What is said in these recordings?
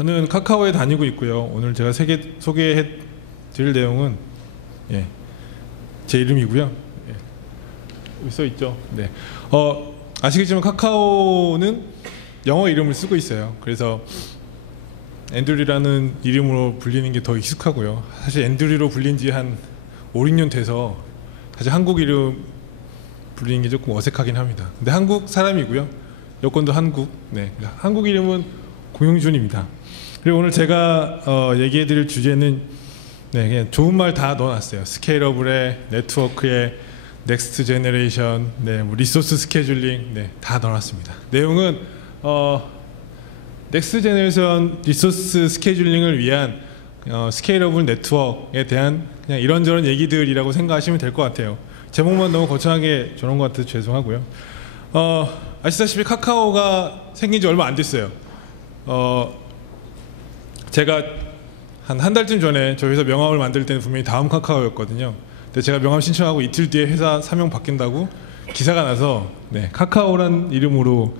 저는 카카오에 다니고 있고요. 오늘 제가 소개해 드릴 내용은 제 이름이고요. 여기 써 있죠. 네. 아시겠지만 카카오는 영어 이름을 쓰고 있어요. 그래서 앤드류라는 이름으로 불리는 게 더 익숙하고요. 사실 앤드류로 불린 지 한 5, 6년 돼서 사실 한국 이름 불리는 게 조금 어색하긴 합니다. 근데 한국 사람이고요. 여권도 한국. 네. 한국 이름은 공용준입니다. 그리고 오늘 제가 얘기해 드릴 주제는 그냥 좋은 말 다 넣어놨어요. 스케일러블에, 네트워크에, 넥스트 제너레이션, 뭐 리소스 스케줄링, 다 넣어놨습니다. 내용은 넥스트 제너레이션 리소스 스케줄링을 위한 스케일러블 네트워크에 대한 그냥 이런저런 얘기들이라고 생각하시면 될 것 같아요. 제목만 너무 거창하게 줘놓은 것 같아서 죄송하고요. 아시다시피 카카오가 생긴 지 얼마 안 됐어요. 제가 한 달쯤 전에 저희 회사 명함을 만들 때는 분명히 다음 카카오였거든요. 근데 제가 명함 신청하고 이틀 뒤에 회사 사명 바뀐다고 기사가 나서 카카오란 이름으로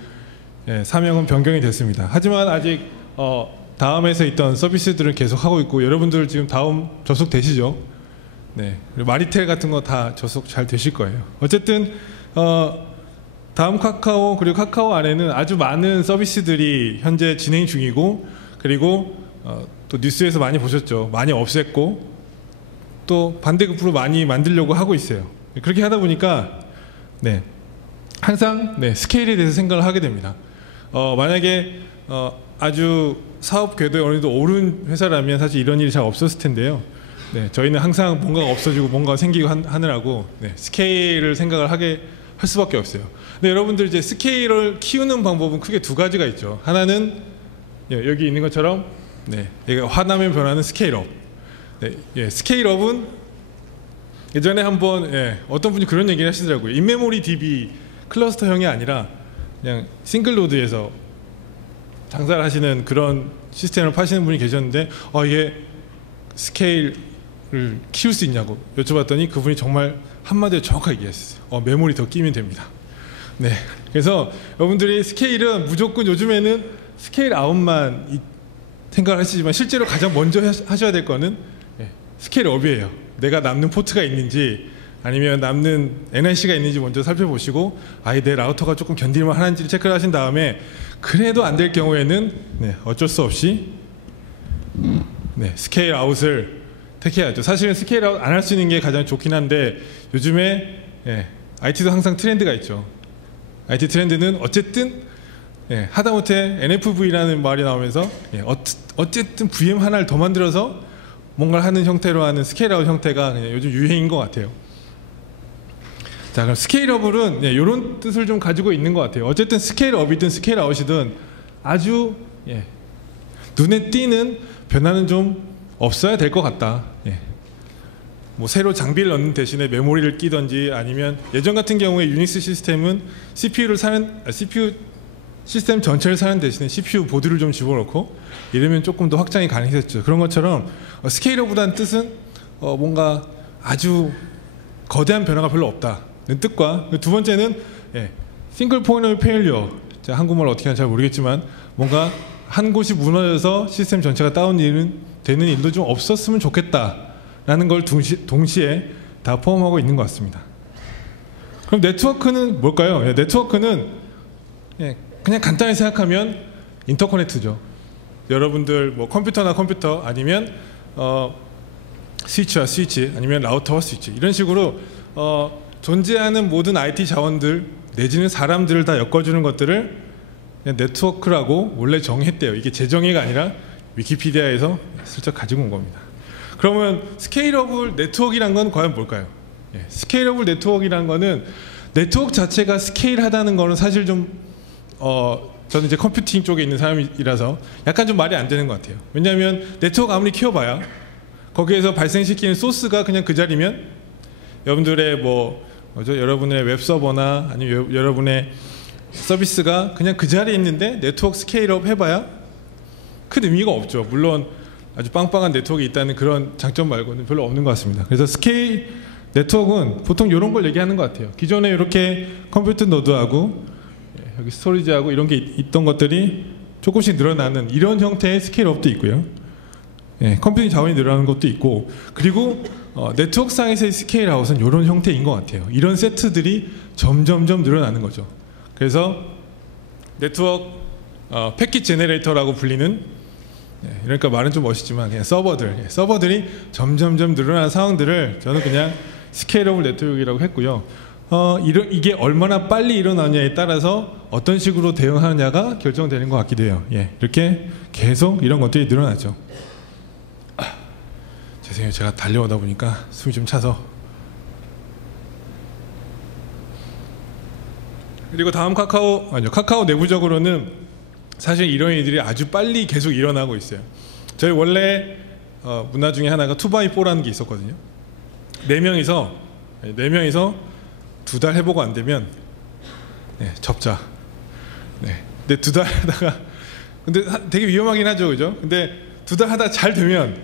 사명은 변경이 됐습니다. 하지만 아직 다음에서 있던 서비스들은 계속 하고 있고 여러분들 지금 다음 접속되시죠? 그리고 마리텔 같은 거 다 접속 잘 되실 거예요. 어쨌든 다음 카카오 그리고 카카오 안에는 아주 많은 서비스들이 현재 진행 중이고 그리고 또 뉴스에서 많이 보셨죠. 많이 없앴고 또 반대급부로 많이 만들려고 하고 있어요. 그렇게 하다 보니까 항상 스케일에 대해서 생각을 하게 됩니다. 만약에 아주 사업 궤도에 어느 정도 오른 회사라면 사실 이런 일이 잘 없었을 텐데요. 저희는 항상 뭔가가 없어지고 뭔가가 생기고 하느라고 스케일을 생각을 하게 할 수밖에 없어요. 근데 여러분들 이제 스케일을 키우는 방법은 크게 두 가지가 있죠. 하나는 여기 있는 것처럼 얘가 화나면 변하는 스케일업. 스케일업은 예전에 한번 어떤 분이 그런 얘기를 하시더라고요. 인메모리 DB 클러스터형이 아니라 그냥 싱글노드에서 장사를 하시는 그런 시스템을 파시는 분이 계셨는데 이게 스케일을 키울 수 있냐고 여쭤봤더니 그분이 정말 한마디로 정확하게 얘기했어요. 메모리 더 끼면 됩니다. 그래서 여러분들이 스케일은 무조건 요즘에는 스케일 아웃만 생각을 하시지만 실제로 가장 먼저 하셔야 될 거는 스케일업이에요. 내가 남는 포트가 있는지 아니면 남는 NIC가 있는지 먼저 살펴보시고 내 라우터가 조금 견딜만 하는지를 체크를 하신 다음에 그래도 안 될 경우에는 어쩔 수 없이 스케일 아웃을 택해야죠. 사실은 스케일 아웃 안 할 수 있는 게 가장 좋긴 한데 요즘에 IT도 항상 트렌드가 있죠. IT 트렌드는 어쨌든 하다못해 NFV라는 말이 나오면서 어쨌든 VM 하나를 더 만들어서 뭔가를 하는 형태로 하는 스케일 아웃 형태가 그냥 요즘 유행인 것 같아요. 자, 그럼 스케일업은 이런 뜻을 좀 가지고 있는 것 같아요. 어쨌든 스케일업이든 스케일 아웃이든 아주 눈에 띄는 변화는 좀 없어야 될 것 같다. 뭐 새로 장비를 넣는 대신에 메모리를 끼든지 아니면 예전 같은 경우에 유닉스 시스템은 CPU 시스템 전체를 사는 대신에 CPU 보드를 좀 집어넣고 이러면 조금 더 확장이 가능했었죠. 그런 것처럼 스케일업이라는 뜻은 뭔가 아주 거대한 변화가 별로 없다는 뜻과 두 번째는 싱글 포인트 오브 페일리어, 한국말 어떻게 하는지 잘 모르겠지만 뭔가 한 곳이 무너져서 시스템 전체가 다운되는 일도 좀 없었으면 좋겠다라는 걸 동시에 다 포함하고 있는 것 같습니다. 그럼 네트워크는 뭘까요? 네트워크는 그냥 간단히 생각하면 인터커넥트죠. 여러분들 뭐 컴퓨터나 컴퓨터 아니면 스위치와 스위치 아니면 라우터와 스위치 이런 식으로 존재하는 모든 IT 자원들 내지는 사람들을 다 엮어주는 것들을 그냥 네트워크라고 원래 정의했대요. 이게 제 정의가 아니라 위키피디아에서 슬쩍 가지고 온 겁니다. 그러면 스케일러블 네트워크란 건 과연 뭘까요? 스케일러블 네트워크라는 거는 네트워크 자체가 스케일하다는 거는 사실 좀 저는 이제 컴퓨팅 쪽에 있는 사람이라서 약간 좀 말이 안 되는 것 같아요. 왜냐하면 네트워크 아무리 키워봐야 거기에서 발생시키는 소스가 그냥 그 자리면 여러분들의 여러분의 웹서버나 아니면 여러분의 서비스가 그냥 그 자리에 있는데 네트워크 스케일업 해봐야 큰 의미가 없죠. 물론 아주 빵빵한 네트워크가 있다는 그런 장점 말고는 별로 없는 것 같습니다. 그래서 스케일 네트워크는 보통 이런 걸 얘기하는 것 같아요. 기존에 이렇게 컴퓨터 노드하고 여기 스토리지하고 이런 게 있던 것들이 조금씩 늘어나는 이런 형태의 스케일업도 있고요. 예, 컴퓨팅 자원이 늘어나는 것도 있고, 그리고 네트워크상에서의 스케일아웃은 이런 형태인 것 같아요. 이런 세트들이 점점점 늘어나는 거죠. 그래서 네트워크 패킷 제너레이터라고 불리는, 그러니까 말은 좀 멋있지만 그냥 서버들이 점점점 늘어나는 상황들을 저는 그냥 스케일러블 네트워크라고 했고요. 이게 얼마나 빨리 일어나냐에 따라서 어떤 식으로 대응하느냐가 결정되는 것 같기도 해요. 예, 이렇게 계속 이런 것들이 늘어나죠. 죄송해요, 제가 달려오다 보니까 숨이 좀 차서. 그리고 다음 카카오 내부적으로는 사실 이런 일들이 아주 빨리 계속 일어나고 있어요. 저희 원래 문화 중에 하나가 2x4라는 게 있었거든요. 4명이서 2달 해보고 안 되면 접자. 근데 2달 하다가, 근데 되게 위험하긴 하죠, 그죠? 근데 2달 하다 잘 되면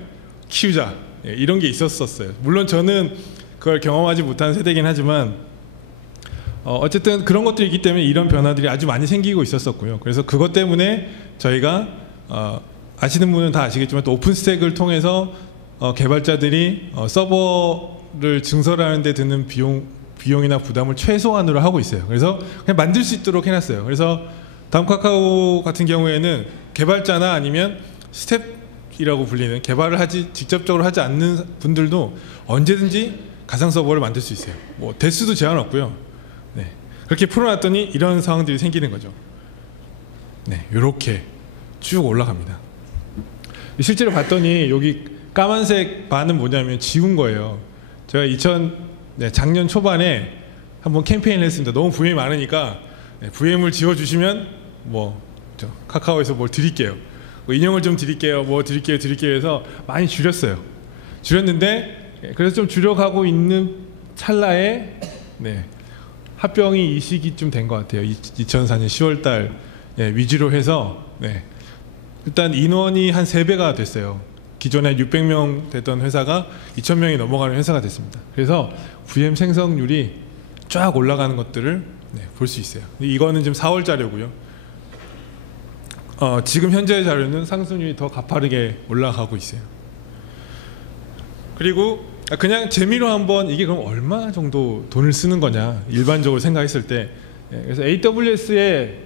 키우자. 이런 게 있었어요. 물론 저는 그걸 경험하지 못한 세대긴 하지만 어쨌든 그런 것들이 있기 때문에 이런 변화들이 아주 많이 생기고 있었었고요. 그래서 그것 때문에 저희가 아시는 분은 다 아시겠지만 또 오픈스택을 통해서 개발자들이 서버를 증설하는 데 드는 비용이나 부담을 최소한으로 하고 있어요. 그래서 그냥 만들 수 있도록 해놨어요. 그래서 다음 카카오 같은 경우에는 개발자나 아니면 스텝이라고 불리는 개발을 직접적으로 하지 않는 분들도 언제든지 가상 서버를 만들 수 있어요. 뭐 대수도 제한 없고요. 그렇게 풀어놨더니 이런 상황들이 생기는 거죠. 이렇게 쭉 올라갑니다. 실제로 봤더니 여기 까만색 바는 뭐냐면 지운 거예요. 제가 작년 초반에 한번 캠페인을 했습니다. 너무 VM이 많으니까 VM을 지워주시면 카카오에서 뭘 드릴게요. 인형을 좀 드릴게요. 뭐 드릴게요 해서 많이 줄였어요. 줄였는데 그래서 좀 줄여가고 있는 찰나에 합병이 이 시기쯤 된 것 같아요. 2004년 10월달 위주로 해서 일단 인원이 한 3배가 됐어요. 기존에 600명 됐던 회사가 2000명이 넘어가는 회사가 됐습니다. 그래서 VM 생성률이 쫙 올라가는 것들을 볼 수 있어요. 이거는 지금 4월 자료고요. 지금 현재 자료는 상승률이 더 가파르게 올라가고 있어요. 그리고 그냥 재미로 한번 이게 그럼 얼마 정도 돈을 쓰는 거냐 일반적으로 생각했을 때, 그래서 AWS의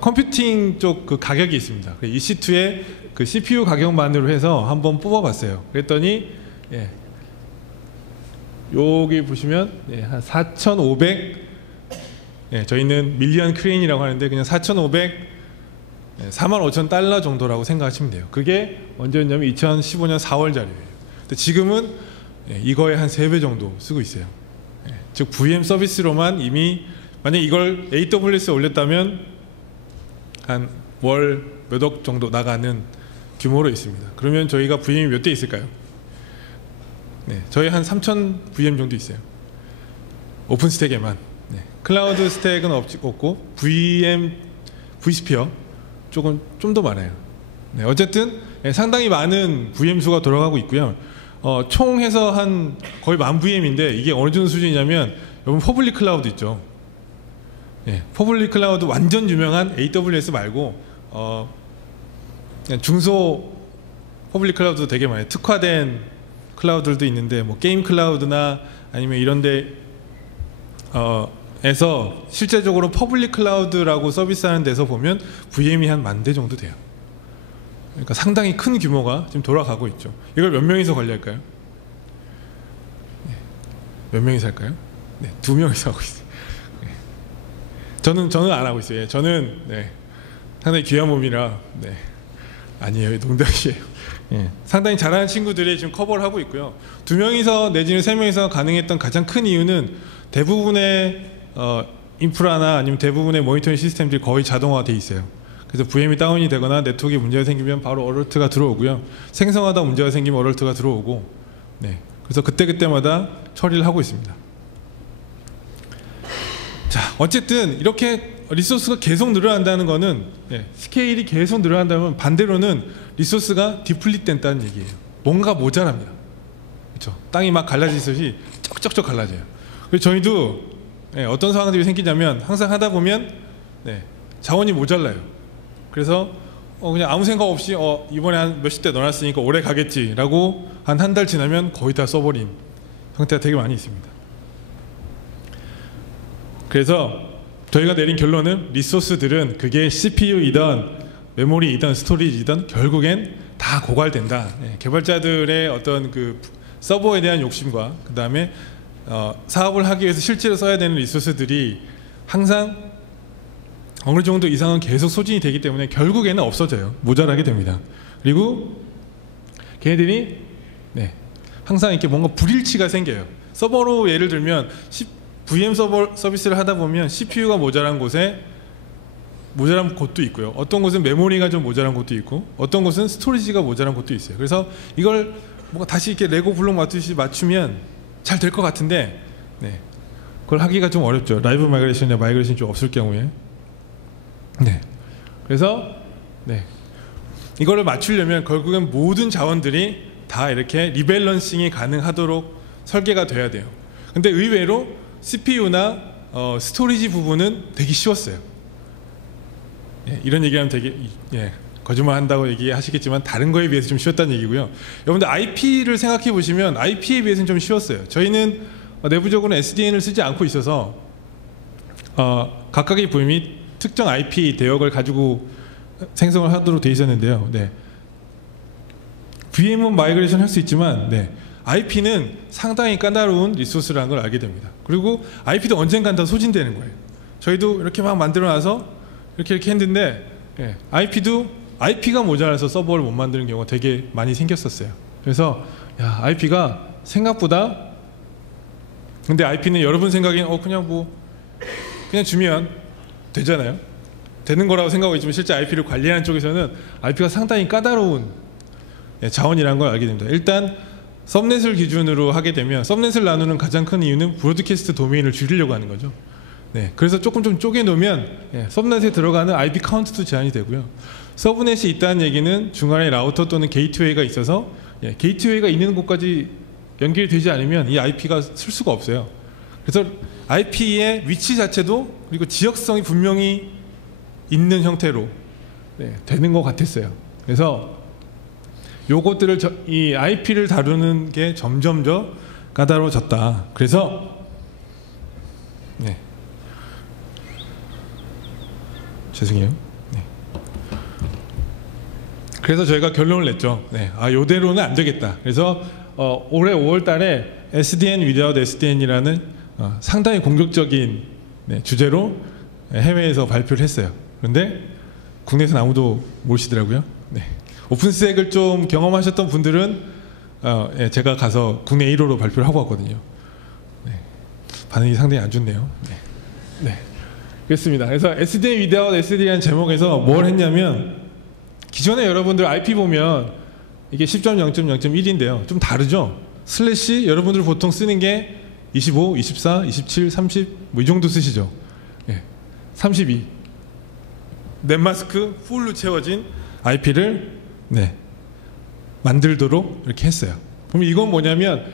컴퓨팅 쪽 그 가격이 있습니다. EC2의 그 CPU 가격만으로 해서 한번 뽑아봤어요. 그랬더니 여기 보시면 한 4,500, 저희는 밀리언 크레인이라고 하는데 그냥 45,000달러 정도라고 생각하시면 돼요. 그게 언제였냐면 2015년 4월 자료예요. 근데 지금은 이거의 한 3배 정도 쓰고 있어요. 즉 VM 서비스로만 이미 만약 이걸 AWS에 올렸다면 한 월 몇억 정도 나가는 규모로 있습니다. 그러면 저희가 VM이 몇 대 있을까요? 저희 한 3,000 VM 정도 있어요. 오픈스택에만. 클라우드 스택은 없고 vSphere 조금 좀 더 많아요. 어쨌든 상당히 많은 VM 수가 돌아가고 있고요. 총 해서 한 거의 10,000VM인데 이게 어느 정도 수준이냐면 여러분 퍼블릭 클라우드 있죠. 퍼블릭 클라우드 완전 유명한 AWS 말고 그냥 중소 퍼블릭 클라우드도 되게 많아요. 특화된 클라우드들도 있는데 뭐 게임 클라우드나 아니면 이런데 에서 실제적으로 퍼블릭 클라우드라고 서비스하는 데서 보면 VM이 한 10,000대 정도 돼요. 그러니까 상당히 큰 규모가 지금 돌아가고 있죠. 이걸 몇 명이서 관리할까요? 몇 명이서 할까요? 2명이서 하고 있어요. 저는 안 하고 있어요. 저는 상당히 귀한 몸이라 아니에요, 농담이에요. 상당히 잘하는 친구들이 지금 커버를 하고 있고요. 2명이서 내지는 3명이서 가능했던 가장 큰 이유는 대부분의 인프라나 아니면 대부분의 모니터링 시스템들이 거의 자동화되어 있어요. 그래서 VM이 다운이 되거나 네트워크에 문제가 생기면 바로 어럴트가 들어오고요. 생성하다 문제가 생기면 어럴트가 들어오고, 그래서 그때마다 처리를 하고 있습니다. 자, 어쨌든 이렇게 리소스가 계속 늘어난다는 거는 스케일이 계속 늘어난다면 반대로는 리소스가 디플릿 된다는 얘기예요. 뭔가 모자랍니다. 그렇죠? 땅이 막 갈라지듯이 쩍쩍쩍 갈라져요. 그래서 저희도 어떤 상황들이 생기냐면 항상 하다 보면 자원이 모자라요. 그래서 그냥 아무 생각 없이 이번에 한 몇십 대 넣어놨으니까 오래 가겠지라고 한 달 지나면 거의 다 써버린 형태가 되게 많이 있습니다. 그래서 저희가 내린 결론은 리소스들은 그게 CPU이든 메모리이든 스토리지든 결국엔 다 고갈된다. 개발자들의 어떤 그 서버에 대한 욕심과 그 다음에 사업을 하기 위해서 실제로 써야 되는 리소스들이 항상 어느 정도 이상은 계속 소진이 되기 때문에 결국에는 없어져요. 모자라게 됩니다. 그리고 걔네들이 항상 이렇게 뭔가 불일치가 생겨요. 서버로 예를 들면 VM 서버 서비스를 하다 보면 CPU가 모자란 곳에 모자란 곳도 있고요. 어떤 곳은 메모리가 좀 모자란 곳도 있고 어떤 곳은 스토리지가 모자란 곳도 있어요. 그래서 이걸 뭔가 다시 이렇게 레고 블록 맞추면 잘 될 것 같은데 그걸 하기가 좀 어렵죠. 라이브 마이그레이션이나 마이그레이션이 좀 없을 경우에. 그래서 이거를 맞추려면 결국엔 모든 자원들이 다 이렇게 리밸런싱이 가능하도록 설계가 돼야 돼요. 근데 의외로 CPU나 스토리지 부분은 되게 쉬웠어요. 이런 얘기하면 되게 거짓말 한다고 얘기하시겠지만 다른 거에 비해서 좀 쉬웠다는 얘기고요. 여러분들 IP를 생각해 보시면 IP에 비해서는 좀 쉬웠어요. 저희는 내부적으로 SDN을 쓰지 않고 있어서 각각의 VM이 특정 IP 대역을 가지고 생성을 하도록 되어 있었는데요. VM은 마이그레이션 할 수 있지만 IP는 상당히 까다로운 리소스라는 걸 알게 됩니다. 그리고 IP도 언젠간 다 소진되는 거예요. 저희도 이렇게 막 만들어놔서 이렇게 했는데 IP가 모자라서 서버를 못 만드는 경우가 되게 많이 생겼었어요. 그래서 IP가 생각보다 근데 IP는 여러분 생각엔 그냥 주면 되잖아요. 되는 거라고 생각하고 있지만 실제 IP를 관리하는 쪽에서는 IP가 상당히 까다로운 자원이라는 걸 알게 됩니다. 일단 서브넷을 기준으로 하게 되면 서브넷을 나누는 가장 큰 이유는 브로드캐스트 도메인을 줄이려고 하는 거죠. 그래서 조금 좀 쪼개놓으면 서브넷에 들어가는 IP 카운트도 제한이 되고요. 서브넷이 있다는 얘기는 중간에 라우터 또는 게이트웨이가 있어서 게이트웨이가 있는 곳까지 연결이 되지 않으면 이 IP가 쓸 수가 없어요. 그래서 IP의 위치 자체도 그리고 지역성이 분명히 있는 형태로 되는 것 같았어요. 그래서 요것들을 이 IP를 다루는 게 점점 더 까다로워졌다. 그래서 죄송해요. 그래서 저희가 결론을 냈죠. 요대로는 안 되겠다. 그래서 올해 5월 달에 SDN without SDN이라는 상당히 공격적인 주제로 해외에서 발표를 했어요. 그런데 국내에서는 아무도 모르시더라고요. 오픈스택을 좀 경험하셨던 분들은 제가 가서 국내 1호로 발표를 하고 왔거든요. 반응이 상당히 안 좋네요. 그렇습니다. 그래서 SDN without SDN이라는 제목에서 뭘 했냐면 기존에 여러분들 IP 보면 이게 10.0.0.1인데요. 좀 다르죠? 슬래시 여러분들 보통 쓰는 게 25, 24, 27, 30 뭐 이 정도 쓰시죠? 32 넷마스크 풀로 채워진 IP를 만들도록 이렇게 했어요. 그럼 이건 뭐냐면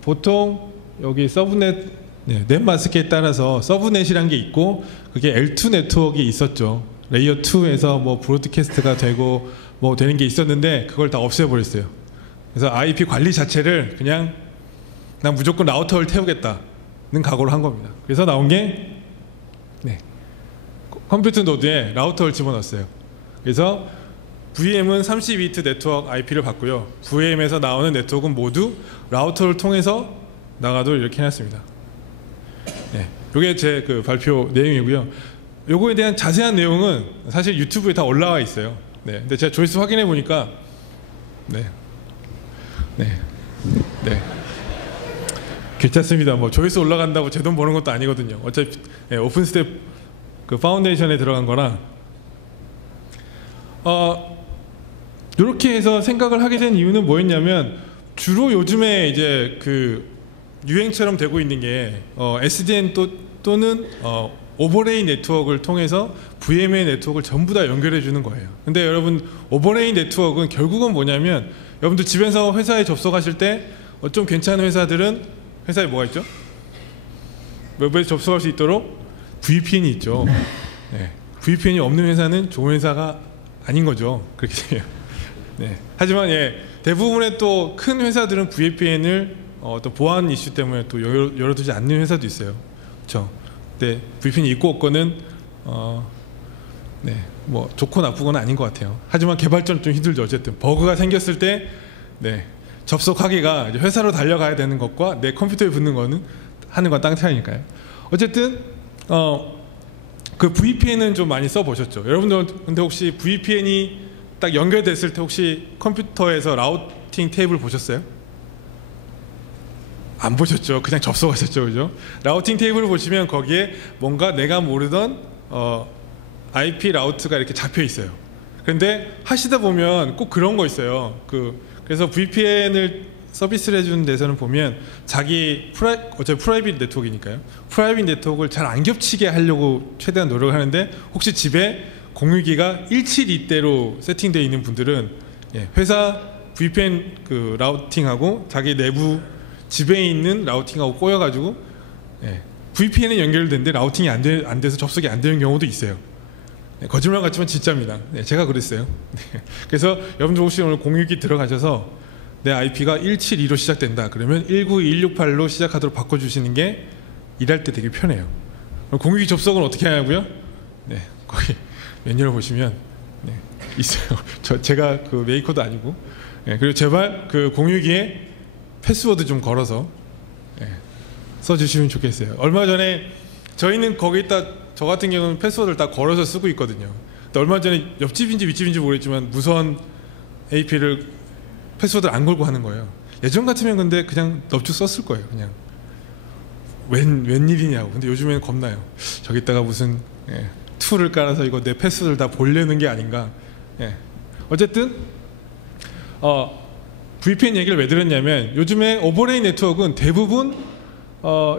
보통 여기 서브넷 넷마스크에 따라서 서브넷이란 게 있고 그게 L2 네트워크가 있었죠. 레이어 2에서 뭐 브로드캐스트가 되고 뭐 되는 게 있었는데 그걸 다 없애버렸어요. 그래서 IP 관리 자체를 그냥 난 무조건 라우터를 태우겠다는 각오를 한 겁니다. 그래서 나온 게 컴퓨터 노드에 라우터를 집어넣었어요. 그래서 VM은 32비트 네트워크 IP를 받고요. VM에서 나오는 네트워크는 모두 라우터를 통해서 나가도록 이렇게 해놨습니다. 이게 제 그 발표 내용이고요. 요거에 대한 자세한 내용은 사실 유튜브에 다 올라와 있어요. 근데 제가 조회수 확인해 보니까 괜찮습니다. 뭐 조회수 올라간다고 제 돈 버는 것도 아니거든요. 어차피 오픈스텝 그 파운데이션에 들어간 거라 이렇게 해서 생각을 하게 된 이유는 뭐였냐면 주로 요즘에 이제 그 유행처럼 되고 있는 게 SDN 또는 오버레이 네트워크를 통해서 VM의 네트워크를 전부 다 연결해 주는 거예요. 근데 여러분 오버레이 네트워크는 결국은 뭐냐면 여러분들 집에서 회사에 접속하실 때 좀 괜찮은 회사들은 회사에 뭐가 있죠? 웹에서 접속할 수 있도록 VPN이 있죠. VPN이 없는 회사는 좋은 회사가 아닌 거죠. 그렇게 되면. 네. 하지만 예, 대부분의 또 큰 회사들은 VPN을 어떤 보안 이슈 때문에 또 열어두지 않는 회사도 있어요. 그렇죠. 네, VPN이 있고 없고는 네, 뭐 좋고 나쁘건 아닌 것 같아요. 하지만 개발자는 좀 힘들죠. 어쨌든 버그가 생겼을 때 네, 접속하기가 이제 회사로 달려가야 되는 것과 내 컴퓨터에 붙는 거는 하는 건 땅 차이니까요. 어쨌든 그 VPN은 좀 많이 써보셨죠. 여러분들 근데 혹시 VPN이 딱 연결됐을 때 혹시 컴퓨터에서 라우팅 테이블 보셨어요? 안 보셨죠. 그냥 접속하셨죠. 그죠? 라우팅 테이블을 보시면 거기에 뭔가 내가 모르던 IP 라우트가 이렇게 잡혀 있어요. 그런데 하시다 보면 꼭 그런 거 있어요. 그래서 VPN을 서비스를 해주는 데서는 보면 자기 어차피 프라이빗 네트워크니까요. 프라이빗 네트워크를 잘 안 겹치게 하려고 최대한 노력을 하는데 혹시 집에 공유기가 172대로 세팅되어 있는 분들은 회사 VPN 그 라우팅하고 자기 내부 집에 있는 라우팅하고 꼬여가지고 VPN은 연결되는데 라우팅이 안 돼서 접속이 안 되는 경우도 있어요. 거짓말 같지만 진짜입니다. 제가 그랬어요. 그래서 여러분들 혹시 오늘 공유기 들어가셔서 내 IP가 172로 시작된다 그러면 192.168로 시작하도록 바꿔주시는 게 일할 때 되게 편해요. 공유기 접속은 어떻게 하냐고요? 네, 거기 매뉴얼 보시면 있어요. 제가 그 메이커도 아니고. 그리고 제발 그 공유기에 패스워드 좀 걸어서 써주시면 좋겠어요. 얼마 전에 저희는 거기다 저 같은 경우는 패스워드를 다 걸어서 쓰고 있거든요. 근데 얼마 전에 옆집인지 윗집인지 모르겠지만 무선 AP를 패스워드를 안 걸고 하는 거예요. 예전 같으면 근데 그냥 넙죽 썼을 거예요. 그냥 웬일이냐고. 근데 요즘에는 겁나요. 저기다가 무슨 툴을 깔아서 이거 내 패스워드를 다 보려는 게 아닌가. 어쨌든 VPN 얘기를 왜 들었냐면 요즘에 오버레이 네트워크는 대부분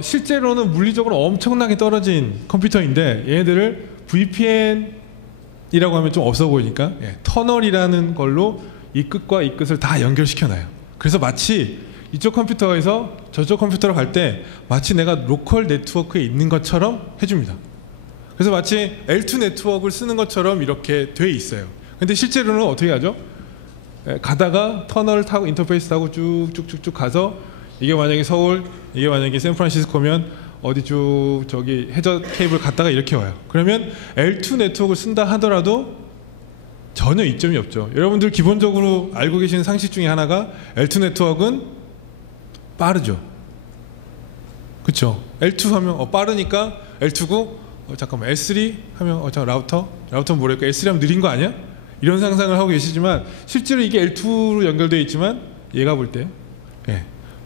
실제로는 물리적으로 엄청나게 떨어진 컴퓨터인데 얘네들을 VPN이라고 하면 좀 없어 보이니까 터널이라는 걸로 이 끝과 이 끝을 다 연결시켜놔요. 그래서 마치 이쪽 컴퓨터에서 저쪽 컴퓨터로 갈 때 마치 내가 로컬 네트워크에 있는 것처럼 해줍니다. 그래서 마치 L2 네트워크를 쓰는 것처럼 이렇게 돼 있어요. 근데 실제로는 어떻게 하죠? 가다가 터널을 타고 인터페이스 타고 쭉쭉쭉쭉 가서 이게 만약에 서울, 이게 만약에 샌프란시스코면 어디 쭉 저기 해저 케이블 갔다가 이렇게 와요. 그러면 L2 네트워크를 쓴다 하더라도 전혀 이점이 없죠. 여러분들 기본적으로 알고 계시는 상식 중에 하나가 L2 네트워크는 빠르죠. 그렇죠? L2 하면 빠르니까 L2고 잠깐만 L3 하면 라우터는 뭐랄까 L3 하면 느린 거 아니야? 이런 상상을 하고 계시지만 실제로 이게 L2로 연결되어 있지만 얘가 볼 때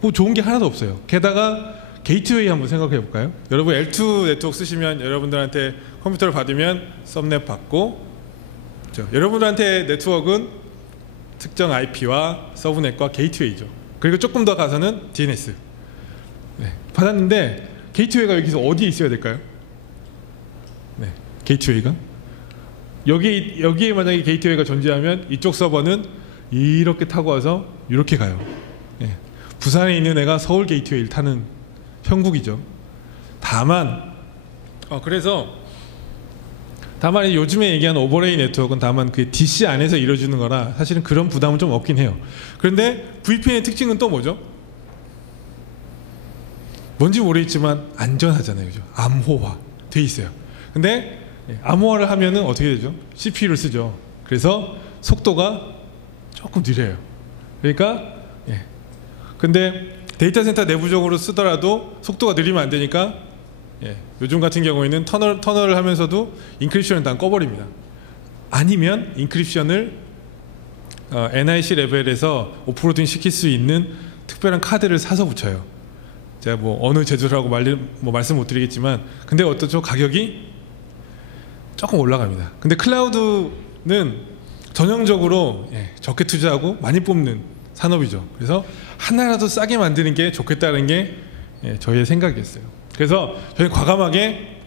뭐 좋은 게 하나도 없어요. 게다가 게이트웨이 한번 생각해 볼까요? 여러분 L2 네트워크 쓰시면 여러분들한테 컴퓨터를 받으면 썸넷 받고 그렇죠? 여러분들한테 네트워크는 특정 IP와 서브넷과 게이트웨이죠. 그리고 조금 더 가서는 DNS 받았는데 게이트웨이가 여기서 어디에 있어야 될까요? 게이트웨이가 여기에 만약에 게이트웨이가 존재하면 이쪽 서버는 이렇게 타고 와서 이렇게 가요. 부산에 있는 애가 서울 게이트웨이를 타는 형국이죠. 다만 요즘에 얘기하는 오버레이 네트워크는 다만 그 DC 안에서 이루어지는 거라 사실은 그런 부담은 좀 없긴 해요. 그런데 VPN의 특징은 또 뭐죠? 뭔지 모르겠지만 안전하잖아요. 그죠? 암호화 돼 있어요. 근데 암호화를 하면은 어떻게 되죠? CPU를 쓰죠. 그래서 속도가 조금 느려요. 그러니까 근데 데이터 센터 내부적으로 쓰더라도 속도가 느리면 안 되니까 요즘 같은 경우에는 터널을 하면서도 인크립션을 다 꺼버립니다. 아니면 인크립션을 NIC 레벨에서 오프로딩 시킬 수 있는 특별한 카드를 사서 붙여요. 제가 뭐 어느 제조라고 말씀 못 드리겠지만 근데 어떠죠? 가격이 조금 올라갑니다. 근데 클라우드는 전형적으로 적게 투자하고 많이 뽑는 산업이죠. 그래서 하나라도 싸게 만드는 게 좋겠다는 게 저희의 생각이었어요. 그래서 저희 과감하게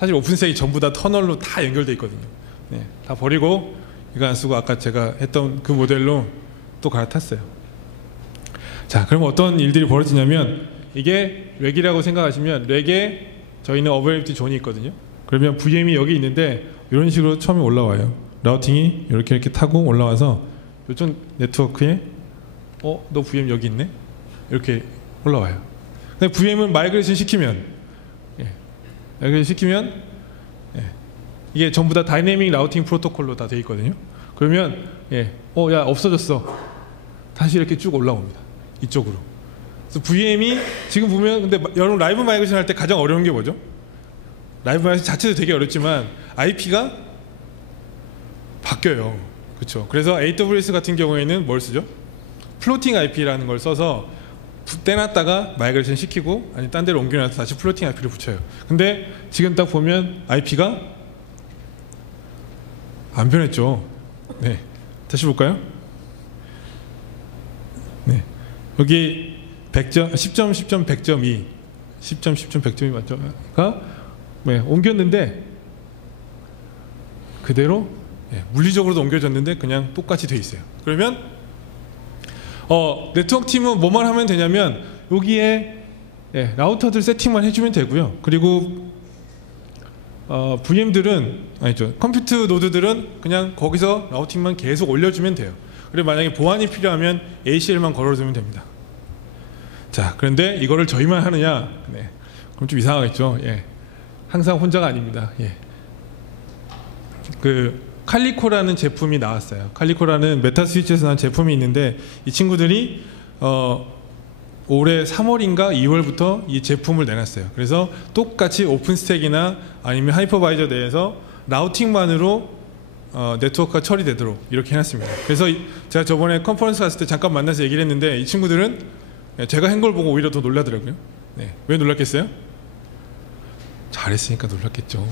사실 오픈스테이 전부 다 터널로 다 연결돼 있거든요. 다 버리고 이거 안 쓰고 아까 제가 했던 그 모델로 또 갈아탔어요. 자, 그럼 어떤 일들이 벌어지냐면 이게 렉이라고 생각하시면 렉에 저희는 어베일리티 존이 있거든요. 그러면 VM이 여기 있는데 이런 식으로 처음에 올라와요. 라우팅이 이렇게 타고 올라와서 요쪽 네트워크에 너 VM 여기 있네? 이렇게 올라와요. 근데 VM은 마이그레이션 시키면 이게 전부 다 다이내믹 라우팅 프로토콜로 다 돼 있거든요. 그러면 야 없어졌어. 다시 이렇게 쭉 올라옵니다. 이쪽으로. 그래서 VM이 지금 보면 근데 여러분 라이브 마이그레이션 할 때 가장 어려운 게 뭐죠? 라이브 마이그레이션 자체도 되게 어렵지만 IP가 바뀌어요. 그렇죠. 그래서 AWS 같은 경우에는 뭘 쓰죠? 플로팅 IP라는 걸 써서 떼놨다가 마이그레이션 시키고 아니 딴 데로 옮겨놔서 다시 플로팅 IP를 붙여요. 근데 지금 딱 보면 IP가 안 변했죠. 네, 다시 볼까요? 네, 여기 100점, 10점, 10점, 100.2 10점, 10점, 100점이 맞죠?가 옮겼는데 그대로 물리적으로도 옮겨졌는데 그냥 똑같이 돼 있어요. 그러면 네트워크 팀은 뭐만 하면 되냐면 여기에 라우터들 세팅만 해주면 되고요. 그리고 VM들은 아니죠. 컴퓨터 노드들은 그냥 거기서 라우팅만 계속 올려주면 돼요. 그리고 만약에 보안이 필요하면 ACL만 걸어두면 됩니다. 자, 그런데 이거를 저희만 하느냐? 그럼 좀 이상하겠죠. 항상 혼자가 아닙니다. 그 칼리코라는 제품이 나왔어요. 칼리코라는 메타스위치에서 나온 제품이 있는데 이 친구들이 올해 3월인가 2월부터 이 제품을 내놨어요. 그래서 똑같이 오픈스택이나 아니면 하이퍼바이저 내에서 라우팅만으로 네트워크가 처리되도록 이렇게 해놨습니다. 그래서 제가 저번에 컨퍼런스 갔을 때 잠깐 만나서 얘기를 했는데 이 친구들은 제가 한 걸 보고 오히려 더 놀라더라고요. 왜 놀랐겠어요? 잘했으니까 놀랐겠죠.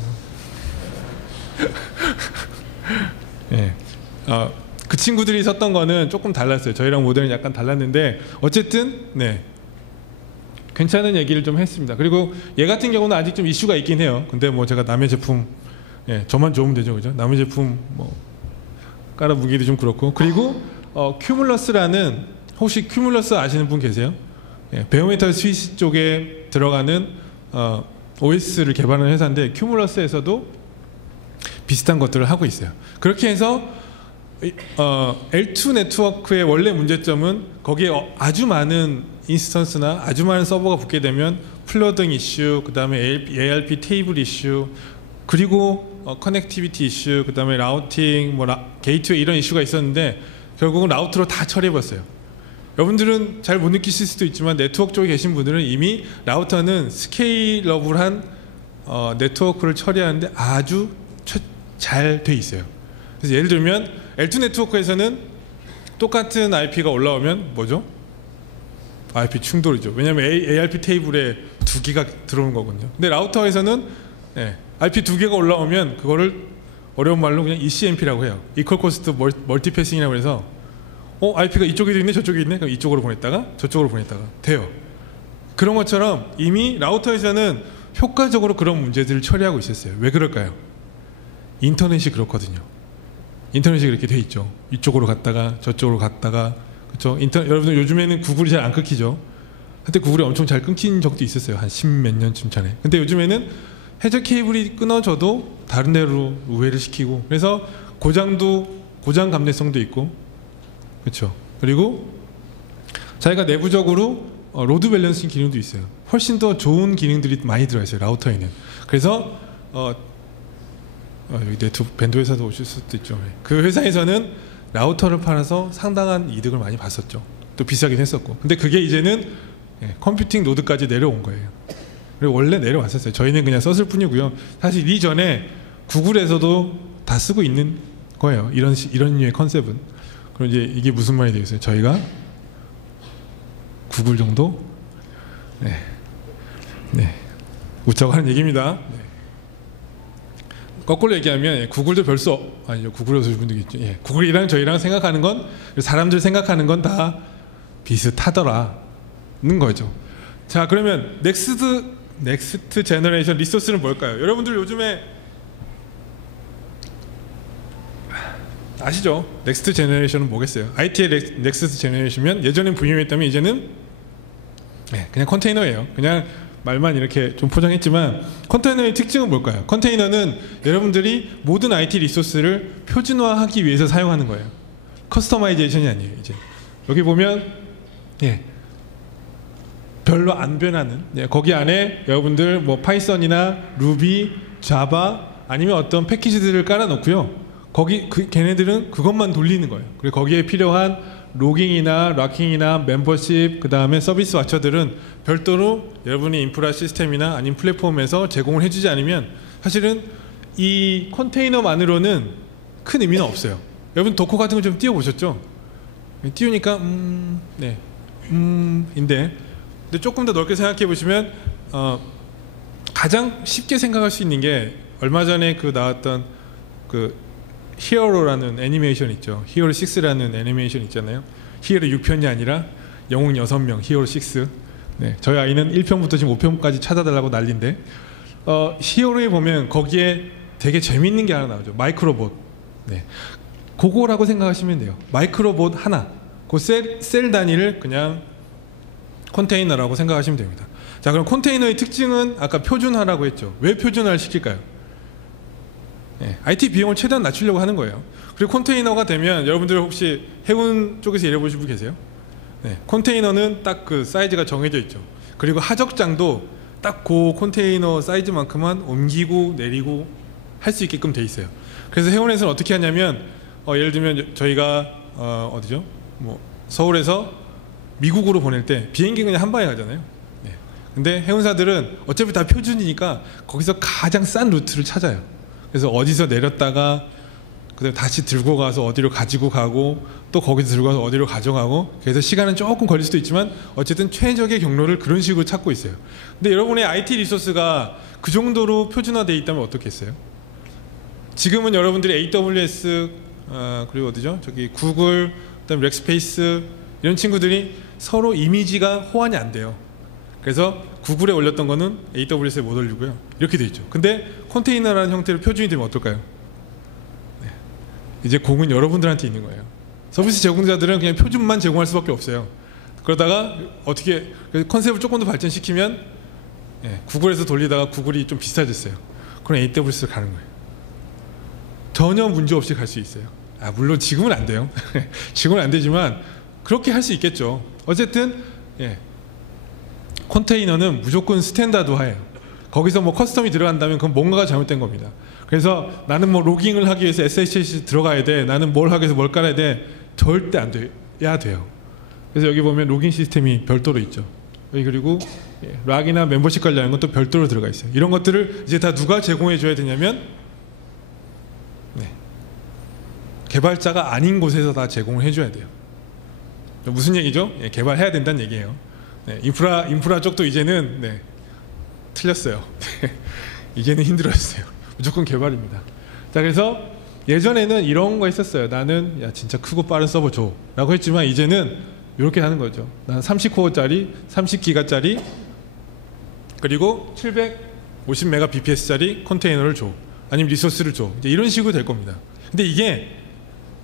그 친구들이 썼던 거는 조금 달랐어요. 저희랑 모델은 약간 달랐는데 어쨌든 괜찮은 얘기를 좀 했습니다. 그리고 얘 같은 경우는 아직 좀 이슈가 있긴 해요. 근데 뭐 제가 남의 제품 저만 좋으면 되죠, 그죠? 남의 제품 뭐 깔아보기도 좀 그렇고. 그리고 큐뮬러스라는 혹시 큐뮬러스 아시는 분 계세요? 베어메탈 스위치 쪽에 들어가는 OS를 개발하는 회사인데 큐뮬러스에서도 비슷한 것들을 하고 있어요. 그렇게 해서 L2 네트워크의 원래 문제점은 거기에 아주 많은 인스턴스나 아주 많은 서버가 붙게 되면 플러딩 이슈, 그 다음에 ARP 테이블 이슈, 그리고 커넥티비티 이슈, 그 다음에 라우팅, 게이트웨이 이런 이슈가 있었는데 결국은 라우터로 다 처리해봤어요. 여러분들은 잘 못 느끼실 수도 있지만 네트워크 쪽에 계신 분들은 이미 라우터는 스케일러블한 네트워크를 처리하는데 아주 잘 돼 있어요. 그래서 예를 들면 L2 네트워크에서는 똑같은 IP가 올라오면 뭐죠? IP 충돌이죠. 왜냐하면 ARP 테이블에 2개가 들어오는 거거든요. 근데 라우터에서는 IP 2개가 올라오면 그거를 어려운 말로 그냥 ECMP라고 해요. Equal Cost Multipassing이라고 해서 IP가 이쪽에도 있네 저쪽에 있네 그럼 이쪽으로 보냈다가 저쪽으로 보냈다가 돼요. 그런 것처럼 이미 라우터에서는 효과적으로 그런 문제들을 처리하고 있었어요. 왜 그럴까요? 인터넷이 그렇거든요. 인터넷이 그렇게 돼 있죠. 이쪽으로 갔다가 저쪽으로 갔다가 그렇죠. 여러분들 요즘에는 구글이 잘 안 끊기죠. 한때 구글이 엄청 잘 끊긴 적도 있었어요. 한 10몇 년쯤 전에. 근데 요즘에는 해저 케이블이 끊어져도 다른 데로 우회를 시키고 그래서 고장 감내성도 있고 그렇죠. 그리고 자기가 내부적으로 로드 밸런싱 기능도 있어요. 훨씬 더 좋은 기능들이 많이 들어 있어요. 라우터에는. 그래서 여기 네트워크 밴드 회사도 오실 수도 있죠. 그 회사에서는 라우터를 팔아서 상당한 이득을 많이 봤었죠. 또 비싸긴 했었고. 근데 그게 이제는 컴퓨팅 노드까지 내려온 거예요. 그리고 원래 내려왔었어요. 저희는 그냥 썼을 뿐이고요. 사실 이전에 구글에서도 다 쓰고 있는 거예요. 이런 류의 컨셉은. 그럼 이제 이게 무슨 말이 되겠어요? 저희가 구글 정도? 웃자고 하는 얘기입니다. 거꾸로 얘기하면 구글도 아니죠. 구글에서 분들이 있죠. 구글이랑 저희랑 생각하는 건 사람들 생각하는 건 다 비슷하더라는 거죠. 자, 그러면 넥스트 제너레이션 리소스는 뭘까요? 여러분들 요즘에 아시죠? 넥스트 제너레이션은 뭐겠어요? IT의 넥스트 제너레이션이면 예전엔 VM이었다면 이제는 그냥 컨테이너예요. 그냥 말만 이렇게 좀 포장했지만 컨테이너의 특징은 뭘까요? 컨테이너는 여러분들이 모든 IT 리소스를 표준화하기 위해서 사용하는 거예요. 커스터마이제이션이 아니에요. 이제 여기 보면 별로 안 변하는 거기 안에 여러분들 뭐 파이썬이나 루비, 자바 아니면 어떤 패키지들을 깔아 놓고요. 거기 걔네들은 그것만 돌리는 거예요. 그리고 거기에 필요한 로깅이나 락킹이나 멤버십 그 다음에 서비스 와처들은 별도로 여러분이 인프라 시스템이나 아니면 플랫폼에서 제공을 해주지 않으면 사실은 이 컨테이너만으로는 큰 의미는 없어요. 여러분 도커 같은 거 좀 띄워보셨죠? 띄우니까 인데 근데 조금 더 넓게 생각해 보시면 가장 쉽게 생각할 수 있는 게 얼마 전에 그 나왔던 그 히어로라는 애니메이션 있죠. 히어로 6라는 애니메이션 있잖아요. 히어로 6편이 아니라 영웅 6명 히어로 6. 네, 저희 아이는 1편부터 지금 5편까지 찾아달라고 난리인데 히어로에 보면 거기에 되게 재밌는 게 하나 나오죠. 마이크로봇. 네, 그거라고 생각하시면 돼요. 마이크로봇 하나 그 셀 단위를 그냥 컨테이너라고 생각하시면 됩니다. 자, 그럼 컨테이너의 특징은 아까 표준화라고 했죠. 왜 표준화를 시킬까요? IT 비용을 최대한 낮추려고 하는 거예요. 그리고 컨테이너가 되면 여러분들 혹시 해운 쪽에서 일해보신 분 계세요? 컨테이너는 딱 그 사이즈가 정해져 있죠. 그리고 하적장도 딱 그 컨테이너 사이즈만큼만 옮기고 내리고 할 수 있게끔 돼 있어요. 그래서 해운에서는 어떻게 하냐면 예를 들면 저희가 어디죠? 뭐 서울에서 미국으로 보낼 때 비행기 그냥 한 방에 가잖아요. 근데 해운사들은 어차피 다 표준이니까 거기서 가장 싼 루트를 찾아요. 그래서 어디서 내렸다가 그다음에 다시 들고 가서 어디로 가지고 가고 또 거기서 들고 가서 어디로 가져가고 그래서 시간은 조금 걸릴 수도 있지만 어쨌든 최적의 경로를 그런 식으로 찾고 있어요. 근데 여러분의 IT 리소스가 그 정도로 표준화되어 있다면 어떻겠어요? 지금은 여러분들이 AWS 그리고 어디죠? 저기 구글, 그다음에 렉스페이스 이런 친구들이 서로 이미지가 호환이 안 돼요. 그래서 구글에 올렸던 거는 AWS에 못 올리고요. 이렇게 돼 있죠. 근데 컨테이너라는 형태로 표준이 되면 어떨까요? 이제 공은 여러분들한테 있는 거예요. 서비스 제공자들은 그냥 표준만 제공할 수밖에 없어요. 그러다가 어떻게 컨셉을 조금 더 발전시키면 구글에서 돌리다가 구글이 좀 비슷해졌어요. 그럼 AWS로 가는 거예요. 전혀 문제 없이 갈 수 있어요. 물론 지금은 안 돼요. 지금은 안 되지만 그렇게 할 수 있겠죠. 어쨌든 컨테이너는 무조건 스탠다드화예요. 거기서 뭐 커스텀이 들어간다면 그건 뭔가가 잘못된 겁니다. 그래서 나는 뭐 로깅을 하기 위해서 SSH 들어가야 돼. 나는 뭘 하기 위해서 뭘 깔아야 돼. 절대 안 돼야 돼요. 그래서 여기 보면 로깅 시스템이 별도로 있죠. 여기 그리고 락이나 멤버십 관련한 건 또 별도로 들어가 있어요. 이런 것들을 이제 다 누가 제공해 줘야 되냐면 개발자가 아닌 곳에서 다 제공을 해줘야 돼요. 무슨 얘기죠? 개발해야 된다는 얘기예요. 인프라 쪽도 이제는 틀렸어요. 이제는 힘들어졌어요. 무조건 개발입니다. 자, 그래서 예전에는 이런 거 했었어요. 나는 야 진짜 크고 빠른 서버 줘 라고 했지만 이제는 이렇게 하는 거죠. 나는 30코어짜리 30기가짜리 그리고 750Mbps짜리 컨테이너를 줘. 아니면 리소스를 줘. 이제 이런 식으로 될 겁니다. 근데 이게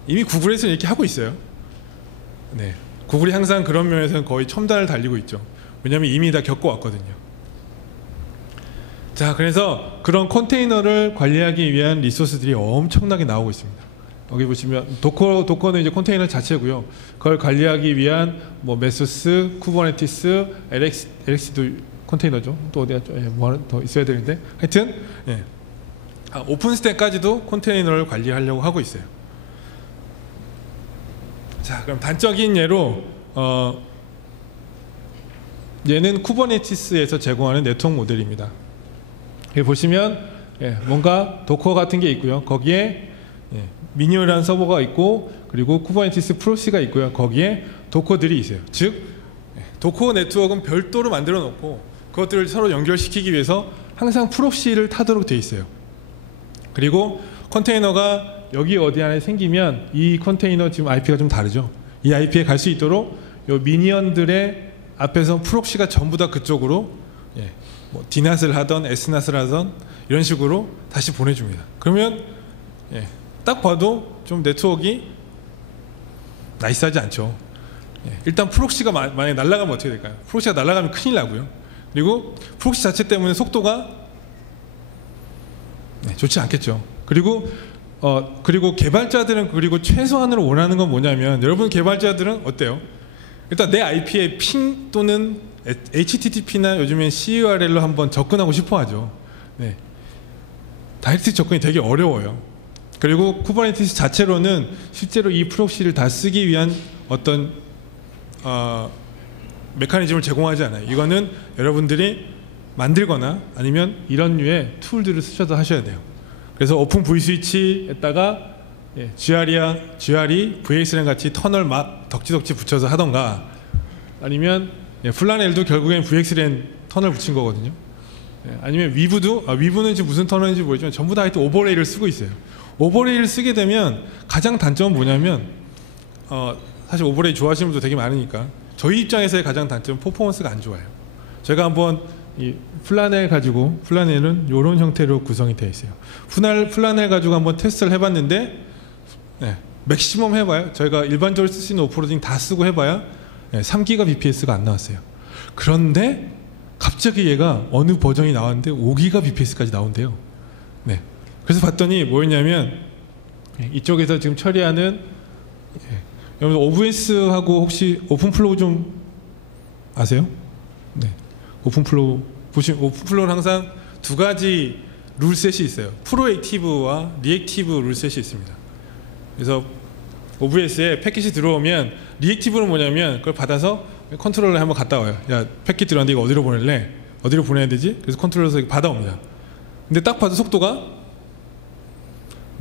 이미 구글에서 이렇게 하고 있어요. 구글이 항상 그런 면에서는 거의 첨단을 달리고 있죠. 왜냐하면 이미 다 겪어왔거든요. 자, 그래서 그런 컨테이너를 관리하기 위한 리소스들이 엄청나게 나오고 있습니다. 여기 보시면 도커는 이제 컨테이너 자체고요. 그걸 관리하기 위한 뭐 메소스, 쿠버네티스, LX도 컨테이너죠. 또 어디가 뭐 하나 더 있어야 되는데 하여튼 오픈스택까지도 컨테이너를 관리하려고 하고 있어요. 자, 그럼 단적인 예로 얘는 쿠버네티스에서 제공하는 네트워크 모델입니다. 여기 보시면 뭔가 도커 같은 게 있고요. 거기에 미니어라는 서버가 있고 그리고 쿠버네티스 프로시가 있고요. 거기에 도커들이 있어요. 즉 도커 네트워크는 별도로 만들어 놓고 그것들을 서로 연결시키기 위해서 항상 프록시를 타도록 돼 있어요. 그리고 컨테이너가 여기 어디 안에 생기면 이 컨테이너 지금 IP가 좀 다르죠. 이 IP에 갈 수 있도록 이 미니언들의 앞에서 프록시가 전부 다 그쪽으로 뭐 D낫을 하던 S낫을 하던 이런 식으로 다시 보내줍니다. 그러면 딱 봐도 좀 네트워크가 나이스하지 않죠. 일단 프록시가 만약에 날아가면 어떻게 될까요? 프록시가 날아가면 큰일 나고요. 그리고 프록시 자체 때문에 속도가 좋지 않겠죠. 그리고 개발자들은 그리고 최소한으로 원하는 건 뭐냐면, 여러분 개발자들은 어때요? 일단 내 IP에 핑 또는 HTTP나 요즘엔 CURL로 한번 접근하고 싶어 하죠. 네. 다이렉트 접근이 되게 어려워요. 그리고 쿠버네티스 자체로는 실제로 이 프록시를 다 쓰기 위한 어떤 메커니즘을 제공하지 않아요. 이거는 여러분들이 만들거나 아니면 이런 류의 툴들을 쓰셔서 하셔야 돼요. 그래서 오픈 vSwitch에다가 GRE, VXLAN 같이 터널 막 덕지덕지 붙여서 하던가, 아니면 플라넬도 결국엔 VXLAN 터널 붙인 거거든요. 아니면 위브는 지금 무슨 터널인지 모르지만 전부 다 하여튼 오버레이를 쓰고 있어요. 오버레이를 쓰게 되면 가장 단점은 뭐냐면, 사실 오버레이 좋아하시는 분도 되게 많으니까 저희 입장에서의 가장 단점은 퍼포먼스가 안 좋아요. 제가 한번 이 플라넬은 이런 형태로 구성이 되어 있어요. 플라넬 가지고 한번 테스트를 해봤는데, 맥시멈 해봐요. 저희가 일반적으로 쓸 수 있는 오프로딩 다 쓰고 해봐야 3GBps가 안 나왔어요. 그런데 갑자기 얘가 어느 버전이 나왔는데 5GBps까지 나온대요. 그래서 봤더니 뭐였냐면, 이쪽에서 지금 처리하는, 여러분 OVS하고 혹시 오픈플로우 좀 아세요? 오픈플로우 보시면, 오픈플로우는 항상 두 가지 룰셋이 있어요. 프로액티브와 리액티브 룰셋이 있습니다. 그래서 OVS에 패킷이 들어오면, 리액티브는 뭐냐면 그걸 받아서 컨트롤러에 한번 갔다 와요. 야, 패킷 들어왔는데 이거 어디로 보낼래? 어디로 보내야 되지? 그래서 컨트롤러에서 받아옵니다. 근데 딱 봐도 속도가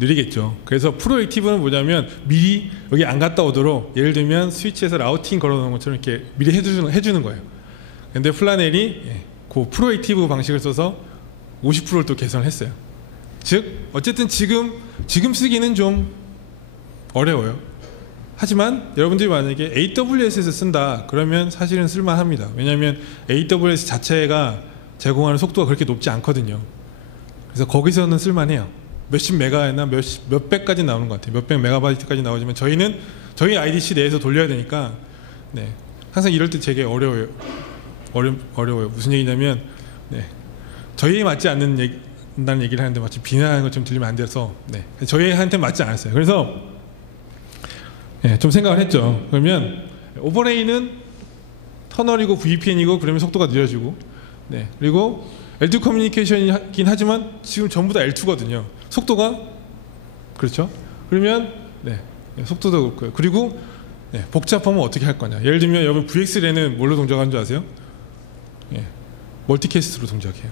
느리겠죠. 그래서 프로액티브는 뭐냐면 미리 여기 안 갔다 오도록, 예를 들면 스위치에서 라우팅 걸어놓은 것처럼 이렇게 미리 해주는 거예요. 근데 플라넬이 그 프로액티브 방식을 써서 50%를 또 개선을 했어요. 즉 어쨌든 지금 쓰기는 좀 어려워요. 하지만 여러분들이 만약에 AWS에서 쓴다 그러면 사실은 쓸만합니다. 왜냐하면 AWS 자체가 제공하는 속도가 그렇게 높지 않거든요. 그래서 거기서는 쓸만해요. 몇십 메가나 몇백까지 나오는 것 같아요. 몇백 메가바이트까지 나오지만 저희 IDC 내에서 돌려야 되니까, 항상 이럴 때 되게 어려워요. 무슨 얘기냐면, 저희에 맞지 않는다는 얘기를 하는데 마치 비난하는 것처럼 들리면 안 돼서, 저희한테 맞지 않았어요. 그래서 좀 생각을 했죠. 그러면 오버레이는 터널이고 VPN이고 그러면 속도가 느려지고, 그리고 L2 커뮤니케이션이긴 하지만 지금 전부 다 L2거든요. 속도가 그렇죠. 그러면 속도도 그렇고요. 그리고 복잡하면 어떻게 할 거냐. 예를 들면 여러분 VXLAN은 뭘로 동작하는 줄 아세요? 멀티캐스트로 동작해요.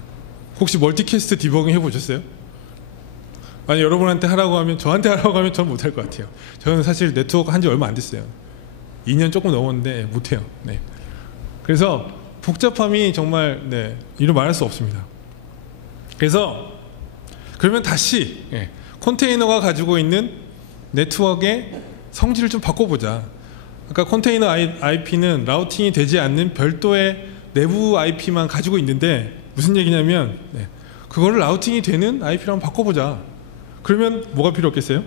혹시 멀티캐스트 디버깅 해보셨어요? 아니, 여러분한테 하라고 하면, 저한테 하라고 하면 전 못할 것 같아요. 저는 사실 네트워크 한지 얼마 안 됐어요. 2년 조금 넘었는데 못해요. 그래서 복잡함이 정말 이루 말할 수 없습니다. 그래서 그러면 다시 컨테이너가 가지고 있는 네트워크의 성질을 좀 바꿔보자. 아까 컨테이너 IP는 라우팅이 되지 않는 별도의 내부 IP만 가지고 있는데, 무슨 얘기냐면 그거를 라우팅이 되는 IP로 한번 바꿔보자. 그러면 뭐가 필요 없겠어요?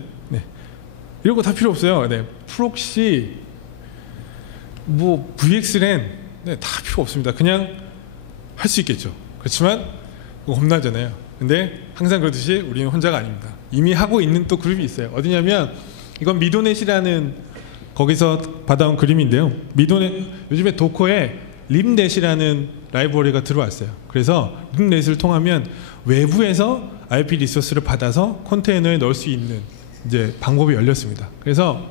이런 거 다 필요 없어요. 프록시, VXLAN 다 필요 없습니다. 그냥 할 수 있겠죠. 그렇지만 겁나잖아요. 근데 항상 그러듯이 우리는 혼자가 아닙니다. 이미 하고 있는 또 그룹이 있어요. 어디냐면 이건 미도넷이라는, 거기서 받아온 그림인데요. 미도넷, 요즘에 도커에 립넷이라는 라이브러리가 들어왔어요. 그래서 립넷을 통하면 외부에서 IP 리소스를 받아서 컨테이너에 넣을 수 있는 이제 방법이 열렸습니다. 그래서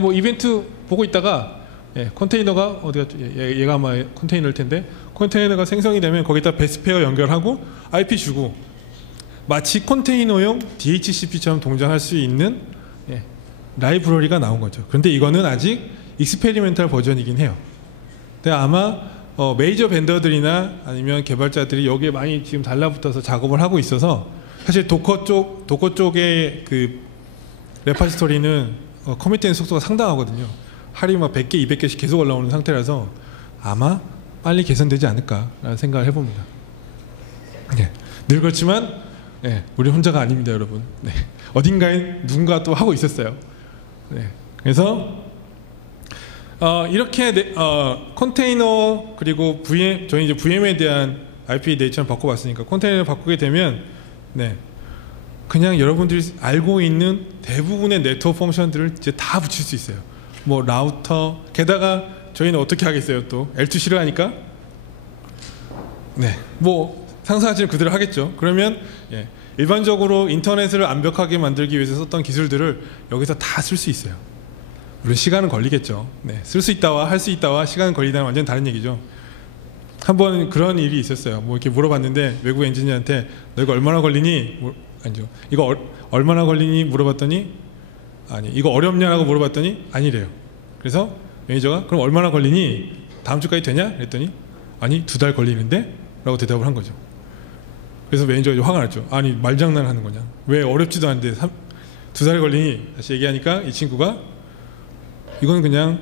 뭐 이벤트 보고 있다가 컨테이너가 어디가, 얘가 아마 컨테이너일 텐데, 컨테이너가 생성이 되면 거기다 베스페어 연결하고 IP 주고 마치 컨테이너용 DHCP처럼 동작할 수 있는 라이브러리가 나온 거죠. 그런데 이거는 아직 익스페리멘탈 버전이긴 해요. 근데 아마 메이저 벤더들이나 아니면 개발자들이 여기에 많이 지금 달라붙어서 작업을 하고 있어서, 사실 도커 쪽의 그 레파지토리는 커밋되는 속도가 상당하거든요. 하루에 막 100개, 200개씩 계속 올라오는 상태라서 아마 빨리 개선되지 않을까라는 생각을 해봅니다. 늘 그렇지만 우리 혼자가 아닙니다, 여러분. 어딘가에 누군가 또 하고 있었어요. 그래서 이렇게 컨테이너 그리고 VM, 저희 이제 VM에 대한 IP 네이처를 바꿔봤으니까 컨테이너를 바꾸게 되면 네, 그냥 여러분들이 알고 있는 대부분의 네트워크 펑션들을 이제 다 붙일 수 있어요. 뭐 라우터, 게다가 저희는 어떻게 하겠어요? 또 L2C를 하니까 네, 뭐 상상하시는 그대로 하겠죠. 그러면 예, 일반적으로 인터넷을 완벽하게 만들기 위해서 썼던 기술들을 여기서 다 쓸 수 있어요. 물론 시간은 걸리겠죠. 네, 쓸 수 있다와 할 수 있다와 시간은 걸리다는 완전 다른 얘기죠. 한번 그런 일이 있었어요. 뭐 이렇게 물어봤는데 외국 엔지니어한테 너 이거 얼마나 걸리니? 아니죠. 이거 얼마나 걸리니 물어봤더니 아니 이거 어렵냐라고 물어봤더니 아니래요. 그래서 매니저가 그럼 얼마나 걸리니? 다음 주까지 되냐? 그랬더니 아니 2달 걸리는데? 라고 대답을 한 거죠. 그래서 매니저가 이제 화가 났죠. 아니 말장난을 하는 거냐? 왜 어렵지도 않은데 2달 걸리니? 다시 얘기하니까 이 친구가 이건 그냥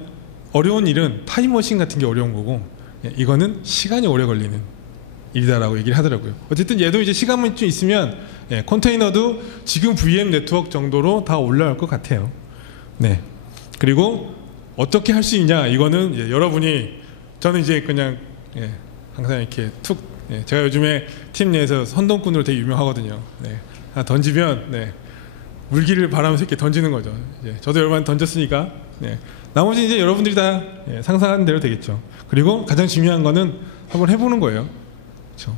어려운 일은 타임머신 같은 게 어려운 거고 이거는 시간이 오래 걸리는 일이다라고 얘기를 하더라고요. 어쨌든 얘도 이제 시간만 좀 있으면 컨테이너도 지금 VM 네트워크 정도로 다 올라올 것 같아요. 네. 그리고 어떻게 할 수 있냐? 이거는 여러분이 저는 이제 그냥 항상 이렇게 툭 제가 요즘에 팀 내에서 선동꾼으로 되게 유명하거든요. 네. 하나 던지면 물기를 바라면서 이렇게 던지는 거죠. 저도 여러 번 던졌으니까 나머지 이제 여러분들이 다 상상하는 대로 되겠죠. 그리고 가장 중요한 거는 한번 해보는 거예요. 그렇죠?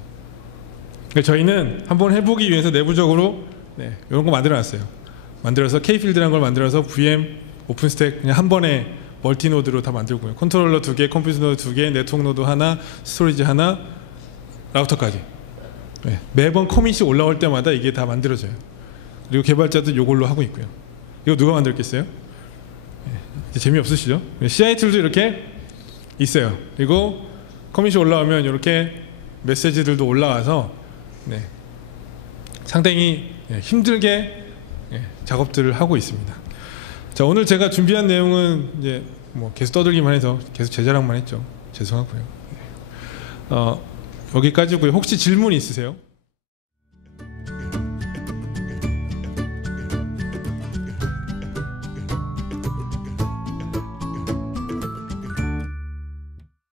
그러니까 저희는 한번 해보기 위해서 내부적으로 이런 거 만들어놨어요. 만들어서 K필드라는 걸 만들어서 VM, 오픈스택 그냥 한 번에 멀티노드로 다 만들고요. 컨트롤러 2개, 컴퓨터 노드 2개, 네트워크 노드 하나, 스토리지 하나, 라우터까지. 매번 커밋이 올라올 때마다 이게 다 만들어져요. 그리고 개발자도 이걸로 하고 있고요. 이거 누가 만들었겠어요? 재미없으시죠? CI 툴도 이렇게 있어요. 그리고 커밋이 올라오면 이렇게 메시지들도 올라와서 상당히 힘들게 작업들을 하고 있습니다. 자, 오늘 제가 준비한 내용은 이제 뭐 계속 떠들기만 해서 계속 제 자랑만 했죠. 죄송하고요. 여기까지고요. 혹시 질문 있으세요?